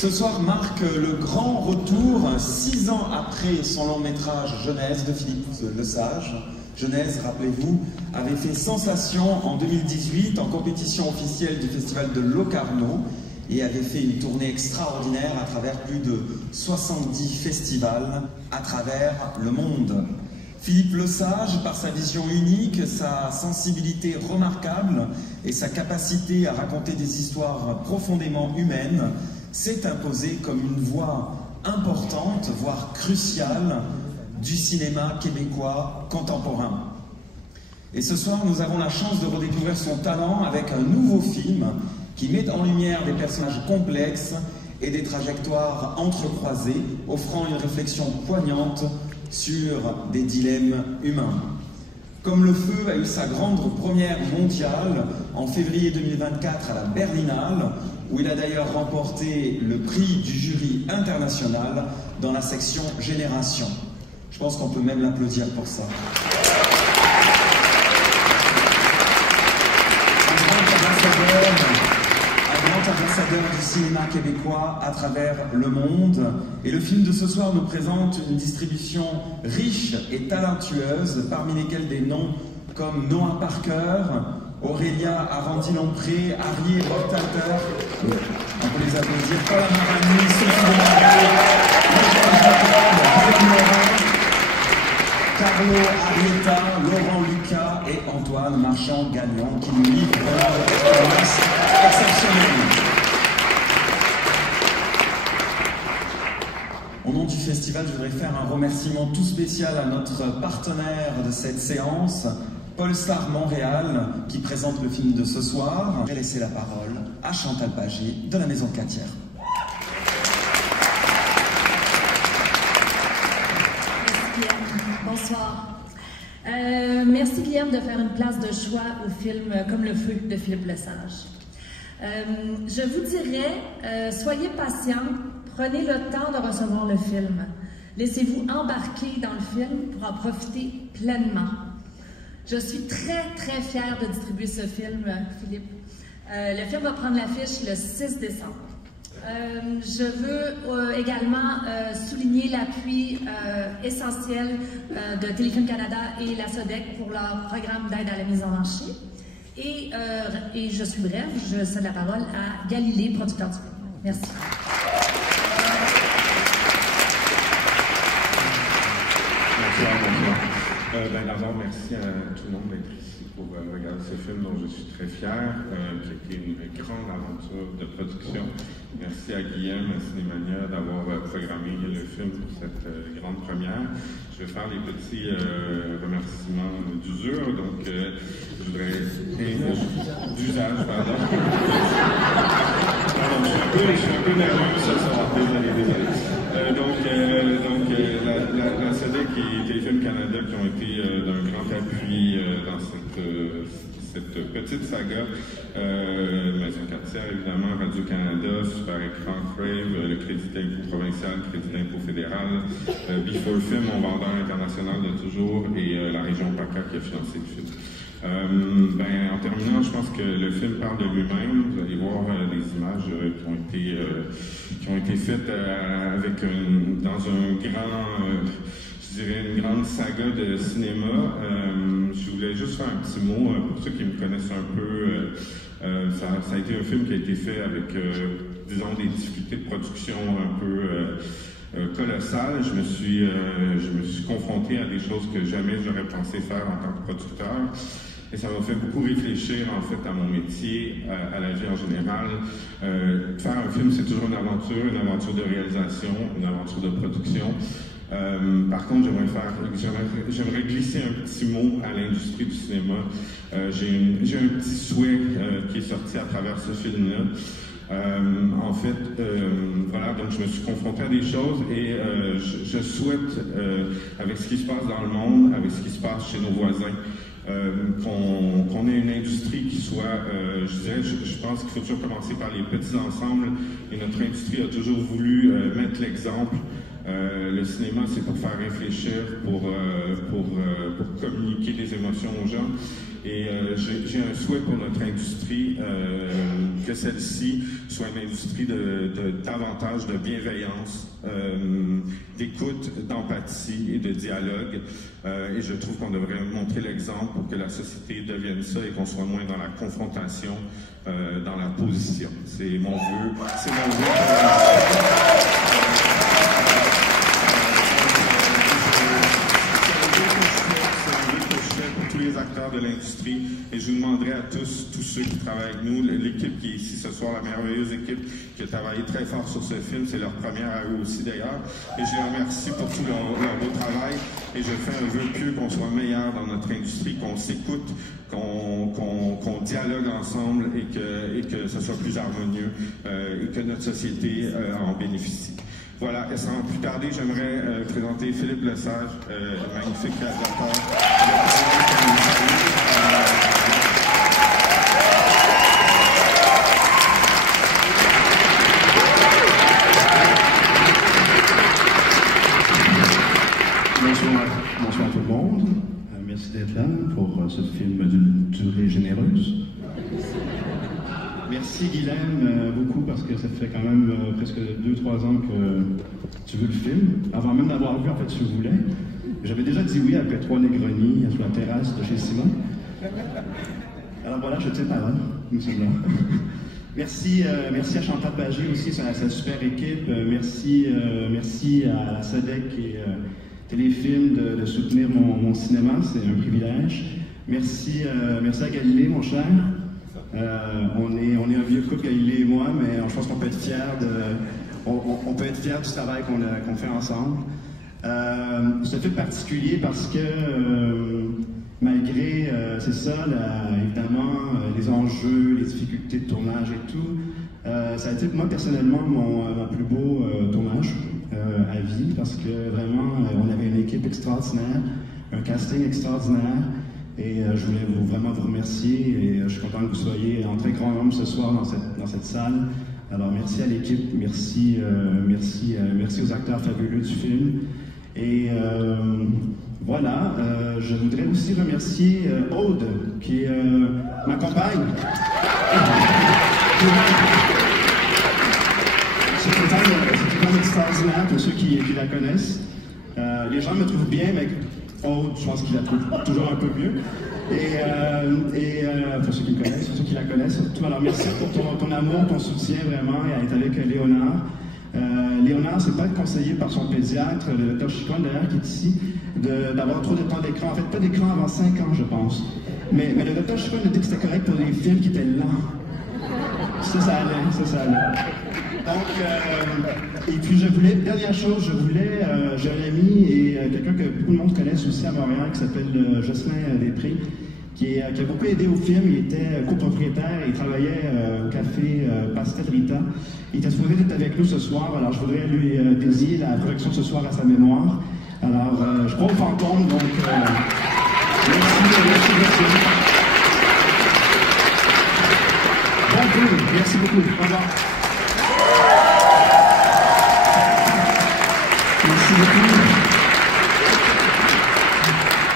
Ce soir marque le grand retour, 6 ans après son long métrage Genèse de Philippe Lesage. Genèse, rappelez-vous, avait fait sensation en 2018 en compétition officielle du festival de Locarno et avait fait une tournée extraordinaire à travers plus de 70 festivals à travers le monde. Philippe Lesage, par sa vision unique, sa sensibilité remarquable et sa capacité à raconter des histoires profondément humaines, s'est imposé comme une voix importante, voire cruciale, du cinéma québécois contemporain. Et ce soir, nous avons la chance de redécouvrir son talent avec un nouveau film qui met en lumière des personnages complexes et des trajectoires entrecroisées, offrant une réflexion poignante sur des dilemmes humains. Comme le feu a eu sa grande première mondiale en février 2024 à la Berlinale, où il a d'ailleurs remporté le prix du jury international dans la section Génération. Je pense qu'on peut même l'applaudir pour ça. Un grand ambassadeur du cinéma québécois à travers le monde. Et le film de ce soir nous présente une distribution riche et talentueuse, parmi lesquels des noms comme Noah Parker, Aurélia Arandy-Lompré, Harry Rothhalter, on peut les applaudir, Paul Amarani, Sophie Demaré, Michel Jacob, Guillaume Laurent, Carlo Arietta, Laurent Lucas et Antoine Marchand-Gagnon qui nous livrent une performance exceptionnelle. Au nom du festival, je voudrais faire un remerciement tout spécial à notre partenaire de cette séance, Polestar Montréal, qui présente le film de ce soir. Je vais laisser la parole à Chantal Pagé de la Maison de Catière. Merci Guillaume. Bonsoir. Merci Guillaume de faire une place de choix au film Comme le feu de Philippe Lesage. Je vous dirais, soyez patients, prenez le temps de recevoir le film. Laissez-vous embarquer dans le film pour en profiter pleinement. Je suis très fière de distribuer ce film, Philippe. Le film va prendre l'affiche le 6 décembre. Je veux également souligner l'appui essentiel de Téléfilm Canada et la SODEC pour leur programme d'aide à la mise en marché. Et je suis brève, je cède la parole à Galilée, producteur du film. Merci. D'abord, merci à tout le monde d'être ici pour regarder ce film dont je suis très fier, qui a été une grande aventure de production. Merci à Guillaume, à Cinémania d'avoir programmé le film pour cette grande première. Je vais faire les petits remerciements d'usure, donc je voudrais... d'usage, pardon. Je suis un peu nerveux ce soir, désolé. La SODEC et Téléfilm Canada qui ont été d'un grand appui dans cette petite saga. Maison Catière, évidemment, Radio-Canada, Super Écran, Crave, le Crédit d'impôt provincial, Crédit d'impôt fédéral, Before Film, mon vendeur international de toujours, et la région PACA qui a financé le film. En terminant, je pense que le film parle de lui-même. Vous allez voir des images qui ont été faites dans un grand, je dirais une grande saga de cinéma. Je voulais juste faire un petit mot pour ceux qui me connaissent un peu. Ça a été un film qui a été fait avec, disons, des difficultés de production un peu colossales. Je me suis confronté à des choses que jamais j'aurais pensé faire en tant que producteur. Et ça m'a fait beaucoup réfléchir, en fait, à mon métier, à la vie en général. Faire un film, c'est toujours une aventure de réalisation, une aventure de production. Par contre, j'aimerais glisser un petit mot à l'industrie du cinéma. J'ai un petit souhait qui est sorti à travers ce film-là. Voilà, donc je me suis confronté à des choses et je souhaite, avec ce qui se passe dans le monde, avec ce qui se passe chez nos voisins, qu'on ait une industrie qui soit, je pense qu'il faut toujours commencer par les petits ensembles, et notre industrie a toujours voulu mettre l'exemple. Le cinéma, c'est pour faire réfléchir, pour communiquer des émotions aux gens. Et j'ai un souhait pour notre industrie, que celle-ci soit une industrie de davantage de bienveillance, d'écoute, d'empathie et de dialogue. Et je trouve qu'on devrait montrer l'exemple pour que la société devienne ça et qu'on soit moins dans la confrontation, dans la position. C'est mon vœu. C'est mon vœu. Les acteurs de l'industrie, et je vous demanderai à tous ceux qui travaillent avec nous, l'équipe qui est ici ce soir, la merveilleuse équipe qui a travaillé très fort sur ce film, c'est leur première à eux aussi d'ailleurs, et je les remercie pour tout leur beau travail, et je fais un vœu pieux qu'on soit meilleur dans notre industrie, qu'on s'écoute, qu'on dialogue ensemble et que ce soit plus harmonieux et que notre société en bénéficie. Voilà, et sans plus tarder, j'aimerais présenter Philippe Lesage, magnifique réalisateur. Bonsoir tout le monde. Merci d'être là pour ce film d'une durée généreuse. Merci Guilhem beaucoup parce que ça fait quand même presque 2-3 ans que tu veux le film. Avant même d'avoir vu, en fait, tu voulais. J'avais déjà dit oui après 3 Negroni sur la terrasse de chez Simon. Alors voilà, je tiens parole. Nous sommes là. Merci à Chantal Bagé aussi, sa super équipe. Merci à la SADEC et Téléfilm de soutenir mon cinéma, c'est un privilège. Merci à Galilée, mon cher. On est un vieux couple, Galilée et moi, mais je pense qu'on peut être fiers on peut être fiers du travail qu'on fait ensemble. C'est un film particulier parce que malgré, c'est ça, évidemment, les enjeux, les difficultés de tournage et tout, ça a été moi personnellement mon plus beau tournage à vie parce que vraiment, on avait une équipe extraordinaire, un casting extraordinaire. Et je voulais vraiment vous remercier et je suis content que vous soyez en très grand nombre ce soir dans cette salle. Alors merci à l'équipe, merci aux acteurs fabuleux du film. Et voilà, je voudrais aussi remercier Aude, qui est ma compagne. C'est une femme extraordinaire pour ceux qui la connaissent. Les gens me trouvent bien, mais Aude, je pense qu'il la trouve toujours un peu mieux. Et pour ceux qui me connaissent, pour ceux qui la connaissent surtout. Alors merci pour ton amour, ton soutien vraiment, et être avec Léonard. Léonard, c'est pas être conseillé par son pédiatre, le Dr Chicoine d'ailleurs, qui est ici, d'avoir trop de temps d'écran. En fait, pas d'écran avant 5 ans, je pense. Mais le Dr Chicoine a dit que c'était correct pour des films qui étaient lents. Ça allait. Donc, et puis dernière chose, j'ai un ami et quelqu'un que beaucoup de monde connaisse aussi à Montréal qui s'appelle Jocelyn Després, qui a beaucoup aidé au film. Il était copropriétaire et il travaillait au café Pastel Rita. Il était supposé être avec nous ce soir, alors je voudrais lui dédier la projection ce soir à sa mémoire. Alors, je crois au fantôme, donc merci beaucoup. Au revoir. Merci beaucoup.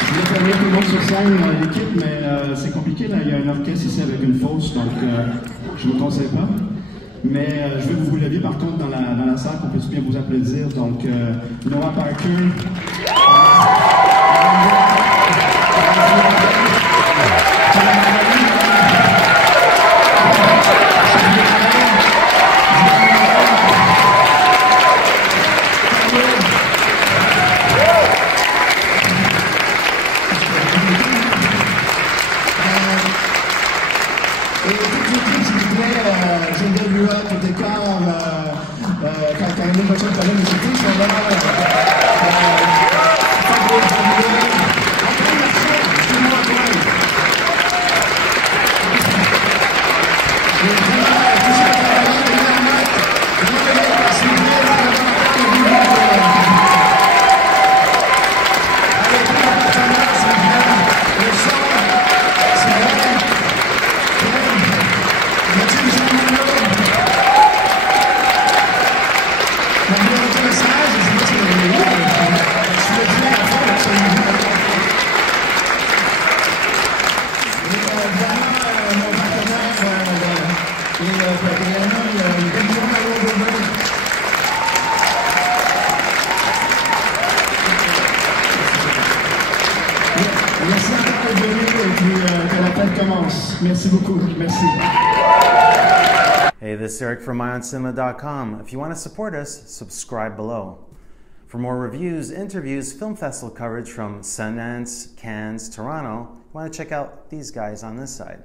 Je voulais faire venir tout le monde sur scène, l'équipe, mais c'est compliqué. Là. Il y a un orchestre ici avec une fosse, donc je ne vous conseille pas. Mais je veux que vous vous leviez par contre dans la salle, qu'on puisse bien vous applaudir. Donc, Noah Parker. Quand il y a une personne qui a une sont là. venus et puis que la fête commence. Merci beaucoup. Merci. Hey, this is Eric from MyOnCinema.com. If you want to support us, subscribe below. For more reviews, interviews, film festival coverage from Sundance, Cannes, Toronto, you want to check out these guys on this side.